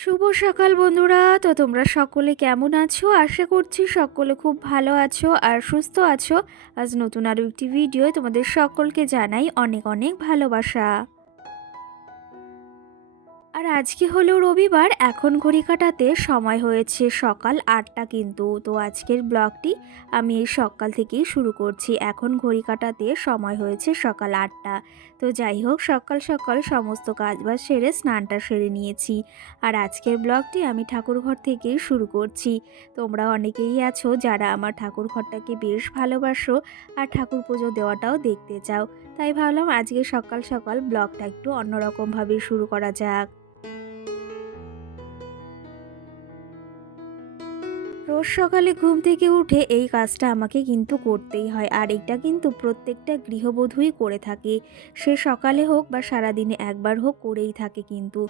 শুভ সকাল বন্ধুরা। তো তোমরা সকলে কেমন আছো? আশা করছি সকলে খুব ভালো আছো আর সুস্থ আছো। আজ নতুন আরও একটি ভিডিও তোমাদের সকলকে জানাই অনেক অনেক ভালোবাসা। আর আজকে হলো রবিবার, এখন ঘড়ি কাটাতে সময় হয়েছে সকাল ৮টা কিন্তু। তো আজকের ব্লগটি আমি এই সকাল থেকেই শুরু করছি। এখন ঘড়ি কাটাতে সময় হয়েছে সকাল ৮টা। তো যাই হোক, সকাল সকাল সমস্ত কাজবাজ সেরে স্নানটা সেরে নিয়েছি। আর আজকের ব্লগটি আমি ঠাকুরঘর থেকেই শুরু করছি। তোমরা অনেকেই আছো যারা আমার ঠাকুরঘরটাকে বেশ ভালোবাসো আর ঠাকুর পুজো দেওয়াটাও দেখতে চাও। তাই ভাবলাম আজকে সকাল সকাল ব্লগটা একটু অন্যরকমভাবে শুরু করা যাক। রোজ সকালে ঘুম থেকে উঠে এই কাজটা আমাকে কিন্তু করতেই হয়, আর এটা কিন্তু প্রত্যেকটা গৃহবধূই করে থাকে। সে সকালে হোক বা সারাদিনে একবার হোক করেই থাকে কিন্তু।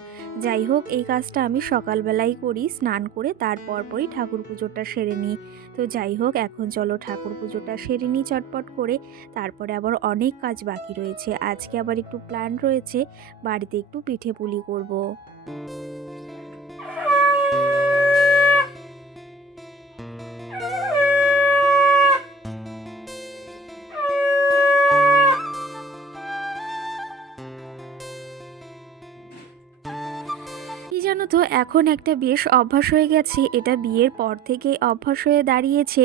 যাই হোক, এই কাজটা আমি সকালবেলাই করি, স্নান করে তারপর পরই ঠাকুর পুজোটা সেরে নিই। তো যাই হোক, এখন চলো ঠাকুর পুজোটা সেরে নিই চটপট করে। তারপরে আবার অনেক কাজ বাকি রয়েছে। আজকে আবার একটু প্ল্যান রয়েছে, বাড়িতে একটু পিঠে পুলি করব। কি জানো তো, এখন একটা বেশ অভ্যাস হয়ে গেছে, এটা বিয়ের পর থেকে অভ্যাস হয়ে দাঁড়িয়েছে।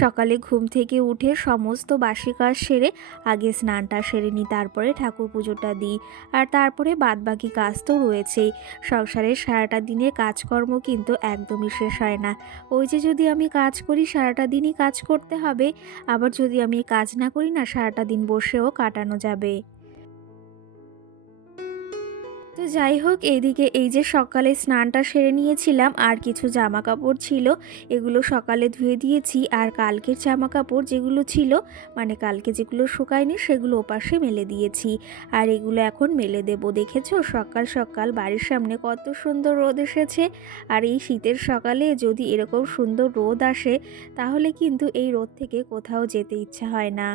সকালে ঘুম থেকে উঠে সমস্ত বাসি কাজ সেরে আগে স্নানটা সেরে নিই, তারপরে ঠাকুর পুজোটা দিই। আর তারপরে বাদবাকি কাজ তো রয়েছেই। সংসারের সারাটা দিনের কাজকর্ম কিন্তু একদমই শেষ হয় না। ওই যে যদি আমি কাজ করি সারাটা দিনই কাজ করতে হবে, আবার যদি আমি কাজ না করি না, সারাটা দিন বসেও কাটানো যাবে। তো যাই হোক, এইদিকে এই যে সকালে স্নানটা সেরে নিয়েছিলাম, আর কিছু জামা কাপড় ছিল, এগুলো সকালে ধুয়ে দিয়েছি। আর কালকের জামা কাপড় যেগুলো ছিল, মানে কালকে যেগুলো শুকায়নি, সেগুলো ওপাশে মেলে দিয়েছি। আর এগুলো এখন মেলে দেব। দেখেছো সকাল সকাল বাড়ির সামনে কত সুন্দর রোদ এসেছে। আর এই শীতের সকালে যদি এরকম সুন্দর রোদ আসে, তাহলে কিন্তু এই রোদ থেকে কোথাও যেতে ইচ্ছা হয় না।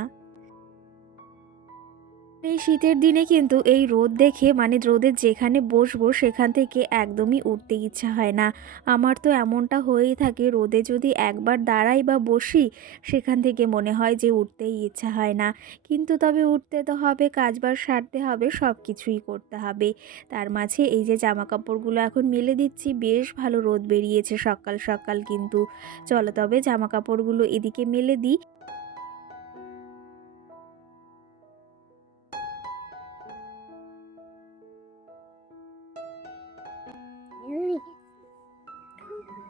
এই শীতের দিনে কিন্তু এই রোদ দেখে, মানে রোদের যেখানে বসবো সেখান থেকে একদমই উঠতে ইচ্ছা হয় না। আমার তো এমনটা হয়েই থাকে, রোদে যদি একবার দাঁড়াই বা বসি, সেখান থেকে মনে হয় যে উঠতেই ইচ্ছা হয় না। কিন্তু তবে উঠতে তো হবে, কাজবাজ সারতে হবে, সব কিছুই করতে হবে। তার মাঝে এই যে জামা কাপড়গুলো এখন মেলে দিচ্ছি, বেশ ভালো রোদ বেরিয়েছে সকাল সকাল কিন্তু। চলো তবে জামা কাপড়গুলো এদিকে মেলে দিই।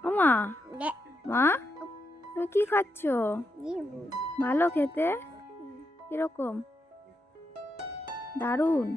ওমা, মা, তুমি কি খাচ্ছ? ভালো খেতে? কিরকম? দারুণ।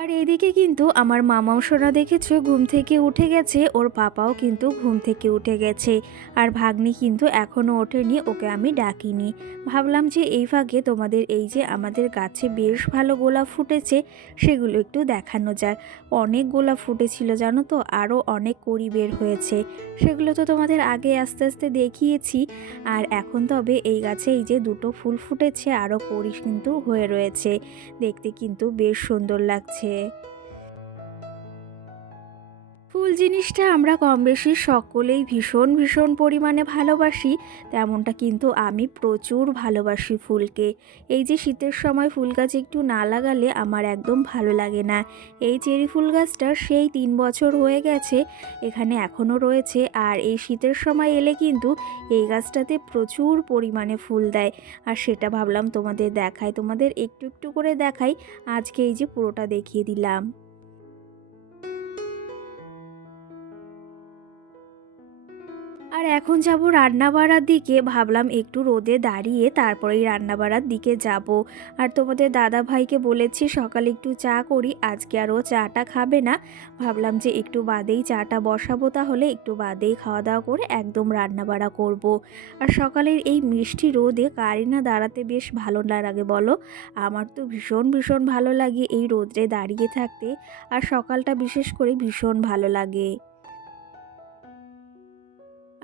আর এদিকে কিন্তু আমার মামাও সোনা দেখেছো ঘুম থেকে উঠে গেছে, ওর পাপাও কিন্তু ঘুম থেকে উঠে গেছে। আর ভাগ্নি কিন্তু এখনও ওঠেনি, ওকে আমি ডাকিনি। ভাবলাম যে এই ফাঁকে তোমাদের এই যে আমাদের গাছে বেশ ভালো গোলাপ ফুটেছে, সেগুলো একটু দেখানো যাক। অনেক গোলাপ ফুটেছিল জানো তো, আরও অনেক কড়ি বের হয়েছে। সেগুলো তো তোমাদের আগে আস্তে আস্তে দেখিয়েছি। আর এখন তবে এই গাছে এই যে দুটো ফুল ফুটেছে, আরও কড়ি কিন্তু হয়ে রয়েছে। দেখতে কিন্তু বেশ সুন্দর লাগছে। ফুল জিনিসটা আমরা কম বেশি সকলেই ভীষণ ভীষণ পরিমাণে ভালোবাসি, তেমনটা কিন্তু আমি প্রচুর ভালোবাসি ফুলকে। এই যে শীতের সময় ফুল গাছ একটু না লাগালে আমার একদম ভালো লাগে না। এই চেরি ফুল গাছটা সেই 3 বছর হয়ে গেছে, এখানে এখনও রয়েছে। আর এই শীতের সময় এলে কিন্তু এই গাছটাতে প্রচুর পরিমাণে ফুল দেয়। আর সেটা ভাবলাম তোমাদের দেখাই, তোমাদের একটু একটু করে দেখাই। আজকে এই যে পুরোটা দেখিয়ে দিলাম। আর এখন যাব রান্না বাড়ার দিকে, ভাবলাম একটু রোদে দাঁড়িয়ে তারপরেই রান্না বাড়ার দিকে যাব। আর তোমাদের দাদা ভাইকে বলেছি সকালে একটু চা করি, আজকে আর ও চাটা খাবে না। ভাবলাম যে একটু বাদেই চাটা বসাবো, তাহলে একটু বাদেই খাওয়া দাওয়া করে একদম রান্না বাড়া করব। আর সকালের এই মিষ্টি রোদে কারই না দাঁড়াতে বেশ ভালো লাগে বলো? আমার তো ভীষণ ভীষণ ভালো লাগে এই রোদে দাঁড়িয়ে থাকতে। আর সকালটা বিশেষ করে ভীষণ ভালো লাগে।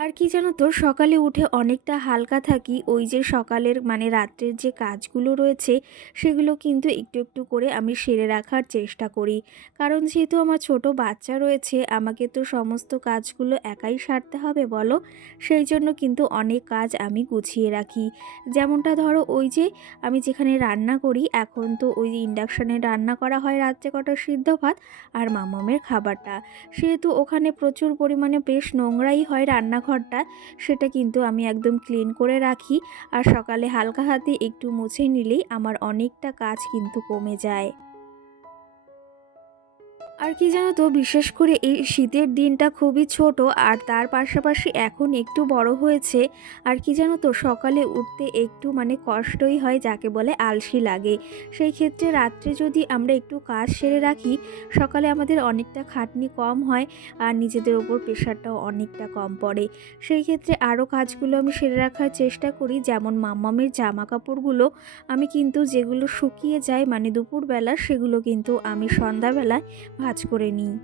আর আর কি জানো তো, সকালে উঠে অনেকটা হালকা থাকি। ওই যে সকালের মানে রাত্রের যে কাজগুলো রয়েছে সেগুলো কিন্তু একটু একটু করে আমি সেরে রাখার চেষ্টা করি। কারণ যেহেতু আমার ছোট বাচ্চা রয়েছে, আমাকে তো সমস্ত কাজগুলো একাই সারতে হবে বলো। সেই জন্য কিন্তু অনেক কাজ আমি গুছিয়ে রাখি। যেমনটা ধরো, ওই যে আমি যেখানে রান্না করি এখন তো ওই যে ইন্ডাকশানে রান্না করা হয় রাত্রে কটা সিদ্ধ ভাত আর মামামের খাবারটা। সেহেতু ওখানে প্রচুর পরিমাণে বেশ নোংরাই হয় রান্নাঘরটা, সেটা কিন্তু আমি একদম ক্লিন করে রাখি। আর সকালে হালকা হাতে একটু মুছে নিলেই আমার অনেকটা কাজ কিন্তু কমে যায়। আর কি জানো তো, বিশেষ করে এই শীতের দিনটা খুবই ছোট আর তার পাশাপাশি এখন একটু বড় হয়েছে। আর কি জানো তো, সকালে উঠতে একটু মানে কষ্টই হয়, যাকে বলে আলসি লাগে। সেই ক্ষেত্রে রাত্রে যদি আমরা একটু কাজ সেরে রাখি, সকালে আমাদের অনেকটা খাটনি কম হয় আর নিজেদের ওপর প্রেশারটাও অনেকটা কম পড়ে। সেই ক্ষেত্রে আরও কাজগুলো আমি সেরে রাখার চেষ্টা করি, যেমন মাম্মামের জামা কাপড়গুলো আমি কিন্তু যেগুলো শুকিয়ে যায় মানে দুপুরবেলা, সেগুলো কিন্তু আমি সন্ধ্যাবেলায় ভাঁজ করে নিই।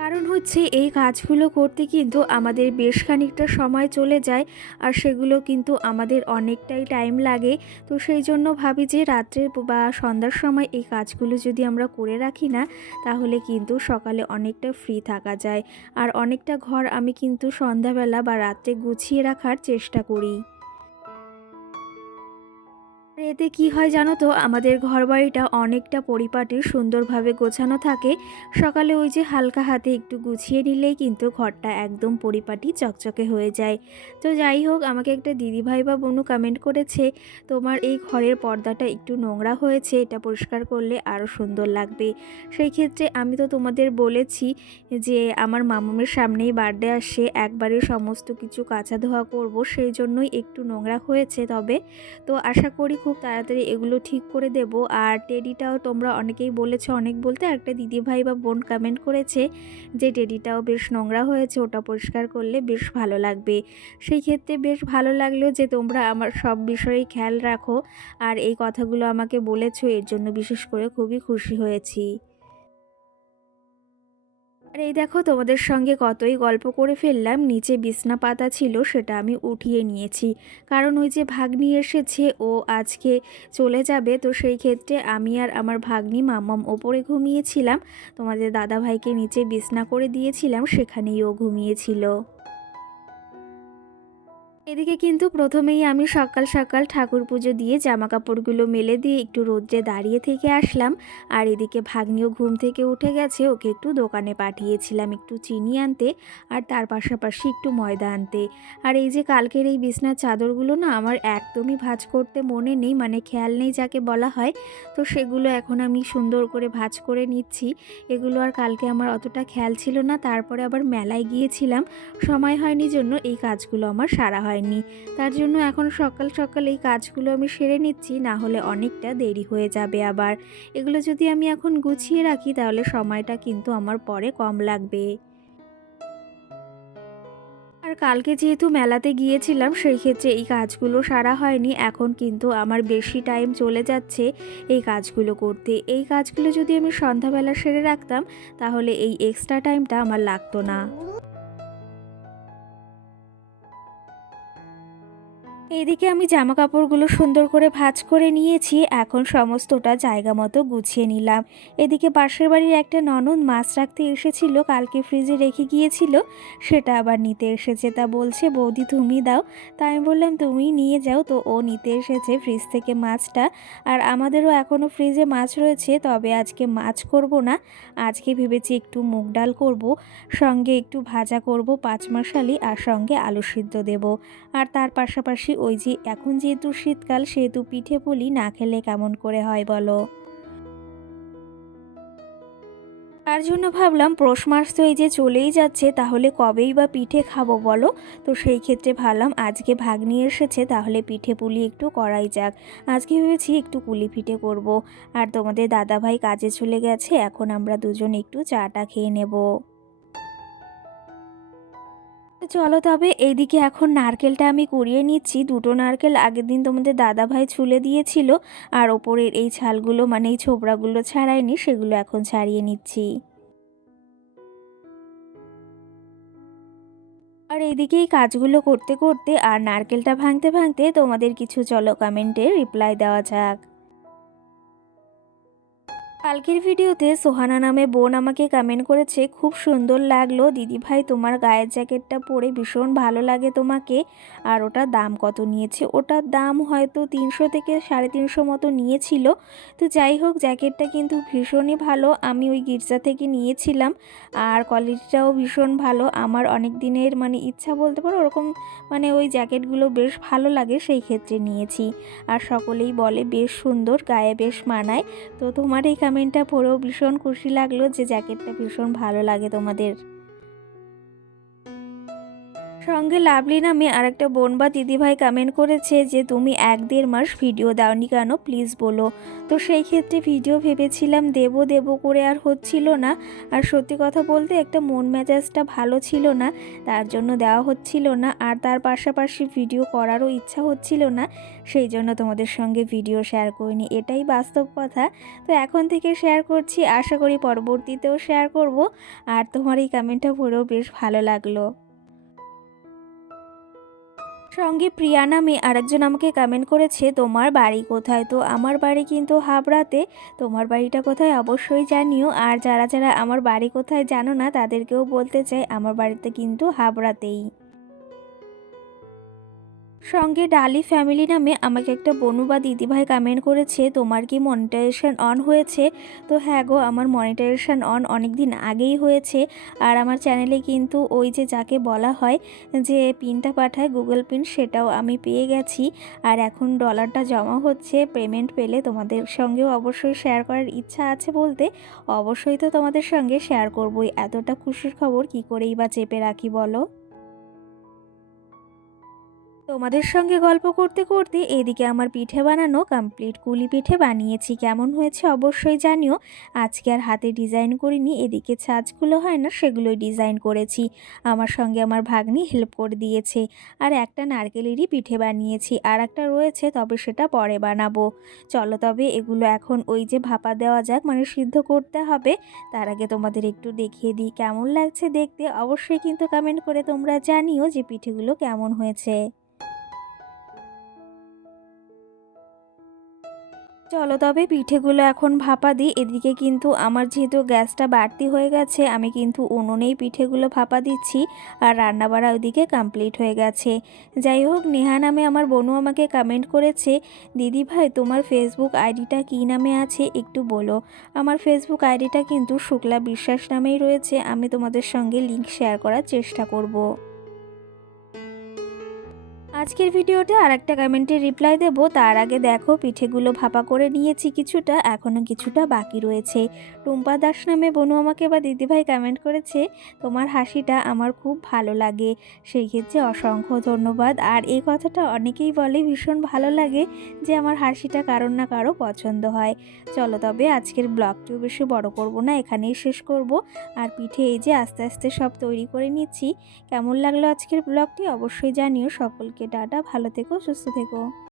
কারণ হচ্ছে এই কাজগুলো করতে কিন্তু আমাদের বেশ খানিকটা সময় চলে যায় আর সেগুলো কিন্তু আমাদের অনেকটাই টাইম লাগে। তো সেই জন্য ভাবি যে রাত্রে বা সন্ধ্যার সময় এই কাজগুলো যদি আমরা করে রাখি না, তাহলে কিন্তু সকালে অনেকটা ফ্রি থাকা যায়। আর অনেকটা ঘর আমি কিন্তু সন্ধ্যাবেলা বা রাত্রে গুছিয়ে রাখার চেষ্টা করি। আর এতে কি হয় জানো তো, আমাদের ঘরবাড়িটা অনেকটা পরিপাটি সুন্দরভাবে গোছানো থাকে। সকালে ওই যে হালকা হাতে একটু গুছিয়ে নিলেই কিন্তু ঘরটা একদম পরিপাটি চকচকে হয়ে যায়। তো যাই হোক, আমাকে একটা দিদিভাই বা বোনও কমেন্ট করেছে, তোমার এই ঘরের পর্দাটা একটু নোংরা হয়েছে, এটা পরিষ্কার করলে আরও সুন্দর লাগবে। সেই ক্ষেত্রে আমি তো তোমাদের বলেছি যে আমার মামুমের সামনেই বার্থডে আসে, একবারে সমস্ত কিছু কাচা ধোয়া করব, সেই জন্যই একটু নোংরা হয়েছে। তবে তো আশা করি খুব তাড়াতাড়ি এগুলো ঠিক করে দেব। আর টেডিটাও তোমরা অনেকেই বলেছো, অনেক বলতে একটা দিদিভাই বা বোন কমেন্ট করেছে যে টেডিটাও বেশ নোংরা হয়েছে, ওটা পরিষ্কার করলে বেশ ভালো লাগবে। সেই ক্ষেত্রে বেশ ভালো লাগলো যে তোমরা আমার সব বিষয়েই খেয়াল রাখো আর এই কথাগুলো আমাকে বলেছো, এর জন্য বিশেষ করে খুবই খুশি হয়েছি। আর এই দেখো, তোমাদের সঙ্গে কতই গল্প করে ফেললাম। নিচে বিছনা পাতা ছিল, সেটা আমি উঠিয়ে নিয়েছি। কারণ ওই যে ভাগ্নি এসেছে, ও আজকে চলে যাবে। তো সেই ক্ষেত্রে আমি আর আমার ভাগ্নি মাম্মাম ওপরে ঘুমিয়েছিলাম, তোমাদের দাদাভাইকে নিচে বিছনা করে দিয়েছিলাম, সেখানেই ও ঘুমিয়েছিল। এদিকে কিন্তু প্রথমেই আমি সকাল সকাল ঠাকুর পুজো দিয়ে জামা কাপড়গুলো মেলে দিয়ে একটু রোদ্রে দাঁড়িয়ে থেকে আসলাম। আর এদিকে ভাগ্নিও ঘুম থেকে উঠে গেছে, ওকে একটু দোকানে পাঠিয়েছিলাম একটু চিনি আনতে আর তার পাশাপাশি একটু ময়দা আনতে। আর এই যে কালকের এই বিছনার চাদরগুলো না আমার একদমই ভাঁজ করতে মনে নেই, মানে খেয়াল নেই যাকে বলা হয়। তো সেগুলো এখন আমি সুন্দর করে ভাঁজ করে নিচ্ছি। এগুলো আর কালকে আমার অতটা খেয়াল ছিল না, তারপরে আবার মেলায় গিয়েছিলাম, সময় হয়নি জন্য এই কাজগুলো আমার সারা হয়নি। তার জন্য এখন সকাল সকাল এই কাজগুলো আমি সেরে নিচ্ছি, না হলে অনেকটা দেরি হয়ে যাবে আবার। এগুলো যদি আমি এখন গুছিয়ে রাখি তাহলে সময়টা কিন্তু আমার পরে কম লাগবে। আর কালকে যেহেতু মেলাতে গিয়েছিলাম, সেই ক্ষেত্রে এই কাজগুলো সারা হয়নি। এখন কিন্তু আমার বেশি টাইম চলে যাচ্ছে এই কাজগুলো করতে। এই কাজগুলো যদি আমি সন্ধ্যাবেলা সেরে রাখতাম তাহলে এই এক্সট্রা টাইমটা আমার লাগতো না। এইদিকে আমি জামা কাপড়গুলো সুন্দর করে ভাঁজ করে নিয়েছি, এখন সমস্তটা জায়গা মতো গুছিয়ে নিলাম। এদিকে পাশের বাড়ির একটা ননদ মাছ রাখতে এসেছিল, কালকে ফ্রিজে রেখে গিয়েছিল, সেটা আবার নিতে এসেছে। তা বলছে, বৌদি তুমি দাও। তা আমি বললাম তুমিই নিয়ে যাও। তো ও নিতে এসেছে ফ্রিজ থেকে মাছটা। আর আমাদেরও এখনও ফ্রিজে মাছ রয়েছে, তবে আজকে মাছ করব না। আজকে ভেবেছি একটু মুগ ডাল করব, সঙ্গে একটু ভাজা করব পাঁচমাশালি, আর সঙ্গে আলু সিদ্ধ দেব। আর তার পাশাপাশি ওই যে এখন যেহেতু শীতকাল, সেহেতু পিঠে পুলি না খেলে কেমন করে হয় বলো। তার জন্য ভাবলাম পৌষ মাস তো এই যে চলেই যাচ্ছে, তাহলে কবেই বা পিঠে খাবো বলো। তো সেই ক্ষেত্রে ভাবলাম আজকে ভাগ্নি এসেছে, তাহলে পিঠে পুলি একটু করাই যাক। আজকে ভেবেছি একটু পুলি পিঠে করব। আর তোমাদের দাদাভাই কাজে চলে গেছে, এখন আমরা দুজন একটু চাটা খেয়ে নেব। চলো তবে এইদিকে এখন নারকেলটা আমি কুড়িয়ে নিচ্ছি। দুটো নারকেল আগের দিন তোমাদের দাদাভাই ছুলে দিয়েছিল, আর ওপরের এই ছালগুলো মানে এই ছোবড়াগুলো ছাড়াইনি, সেগুলো এখন ছাড়িয়ে নিচ্ছি। আর এদিকেই কাজগুলো করতে করতে আর নারকেলটা ভাঙতে ভাঙতে তোমাদের কিছু চলো কমেন্টে রিপ্লাই দেওয়া যাক। কালকের ভিডিওতে সোহানা নামে বোন আমাকে কমেন্ট করেছে, খুব সুন্দর লাগলো দিদিভাই, তোমার গায়ের জ্যাকেটটা পরে ভীষণ ভালো লাগে তোমাকে। আর ওটার দাম কত নিয়েছে? ওটার দাম হয়তো 300 থেকে 350 মতো নিয়েছিল। তো যাই হোক, জ্যাকেটটা কিন্তু ভীষণই ভালো, আমি ওই গির্জা থেকে নিয়েছিলাম। আর কোয়ালিটিটাও ভীষণ ভালো, আমার অনেক দিনের ইচ্ছা বলতে পারো ওরকম, ওই জ্যাকেটগুলো বেশ ভালো লাগে, সেই ক্ষেত্রে নিয়েছি। আর সকলেই বলে বেশ সুন্দর, গায়ে বেশ মানায়। তো তোমার এই কমেন্টটা পড়েও ভীষণ খুশি লাগলো যে জ্যাকেটটা ভীষণ ভালো লাগে তোমাদের। সঙ্গে লাভলি নামে আরেকটা বোন বা দিদিভাই কমেন্ট করেছে যে তুমি 1-1.5 মাস ভিডিও দাওনি কেন, প্লিজ বলো। তো সেই ক্ষেত্রে ভিডিও ভেবেছিলাম দেব করে আর হচ্ছিল না। আর সত্যি কথা বলতে একটা মন মেজাজটা ভালো ছিল না, তার জন্য দেওয়া হচ্ছিল না। আর তার পাশাপাশি ভিডিও করারও ইচ্ছা হচ্ছিল না, সেই জন্য তোমাদের সঙ্গে ভিডিও শেয়ার করিনি, এটাই বাস্তব কথা। তো এখন থেকে শেয়ার করছি, আশা করি পরবর্তীতেও শেয়ার করব। আর তোমার এই কমেন্টটা পড়েও বেশ ভালো লাগলো। সঙ্গে প্রিয়া নামে আরেকজন আমাকে কমেন্ট করেছে, তোমার বাড়ি কোথায়? তো আমার বাড়ি কিন্তু হাবড়াতে। তোমার বাড়িটা কোথায় অবশ্যই জানিও। আর যারা যারা আমার বাড়ি কোথায় জানো না তাদেরকেও বলতে চাই, আমার বাড়িতে কিন্তু হাবড়াতেই। সঙ্গে ডালি ফ্যামিলি নামে আমাকে একটা বনু বা দিদিভাই কমেন্ট করেছে, তোমার কি মনিটাইজেশন অন হয়েছে? তো হ্যাঁ গো, আমার মনিটাইজেশন অন অনেক দিন আগেই হয়েছে। আর আমার চ্যানেলে কিন্তু ওই যে যাকে বলা হয় যে পিনটা পাঠায় গুগল পিন, সেটাও আমি পেয়ে গেছি। আর এখন ডলারটা জমা হচ্ছে, পেমেন্ট পেলে তোমাদের সঙ্গেও অবশ্যই শেয়ার করার ইচ্ছা আছে বলতে অবশ্যই তো তোমাদের সঙ্গে শেয়ার করবই। এতটা খুশির খবর কি করেই বা চেপে রাখি বলো। তোমাদের সঙ্গে গল্প করতে করতে এদিকে আমার পিঠে বানানো কমপ্লিট, কুলি পিঠে বানিয়েছি, কেমন হয়েছে অবশ্যই জানিও। আজকে আর হাতে ডিজাইন করিনি, এদিকে ছাঁচগুলো হয় না সেগুলোই ডিজাইন করেছি। আমার সঙ্গে আমার ভাগ্নি হেল্প করে দিয়েছে। আর একটা নারকেলেরই পিঠে বানিয়েছি, আর একটা রয়েছে, তবে সেটা পরে বানাবো। চলো তবে এগুলো এখন ওই যে ভাপা দেওয়া যাক, সিদ্ধ করতে হবে। তার আগে তোমাদের একটু দেখিয়ে দিই কেমন লাগছে দেখতে, অবশ্যই কিন্তু কমেন্ট করে তোমরা জানিও যে পিঠেগুলো কেমন হয়েছে। চলো তবে পিঠেগুলো এখন ভাপা দিই। এদিকে কিন্তু আমার যেহেতু গ্যাসটা বাড়তি হয়ে গেছে, আমি কিন্তু উনুনেই পিঠেগুলো ভাপা দিচ্ছি। আর রান্নাবাড়া ওইদিকে কমপ্লিট হয়ে গেছে। যাই হোক, নেহা নামে আমার বোনু আমাকে কমেন্ট করেছে, দিদি ভাই তোমার ফেসবুক আইডিটা কী নামে আছে একটু বলো। আমার ফেসবুক আইডিটা কিন্তু শুক্লা বিশ্বাস নামেই রয়েছে, আমি তোমাদের সঙ্গে লিংক শেয়ার করার চেষ্টা করব। আজকের ভিডিওতে আরেকটা কমেন্টের রিপ্লাই দেব, তার আগে দেখো পিঠেগুলো ভাপা করে নিয়েছি কিছুটা, এখনও কিছুটা বাকি রয়েছে। টুম্পা দাস নামে বোনু আমাকে বা দিদিভাই কমেন্ট করেছে, তোমার হাসিটা আমার খুব ভালো লাগে, সেই ক্ষেত্রে অসংখ্য ধন্যবাদ। আর এই কথাটা অনেকেই বলে ভীষণ ভালো লাগে যে আমার হাসিটা কারোর না কারো পছন্দ হয়। চলো তবে আজকের ব্লগটিও বেশি বড় করব না, এখানেই শেষ করব। আর পিঠে এই যে আস্তে আস্তে সব তৈরি করে নিচ্ছি। কেমন লাগলো আজকের ব্লগটি অবশ্যই জানিও। সকলকে টাটা, ভালো থেকো, সুস্থ থেকো।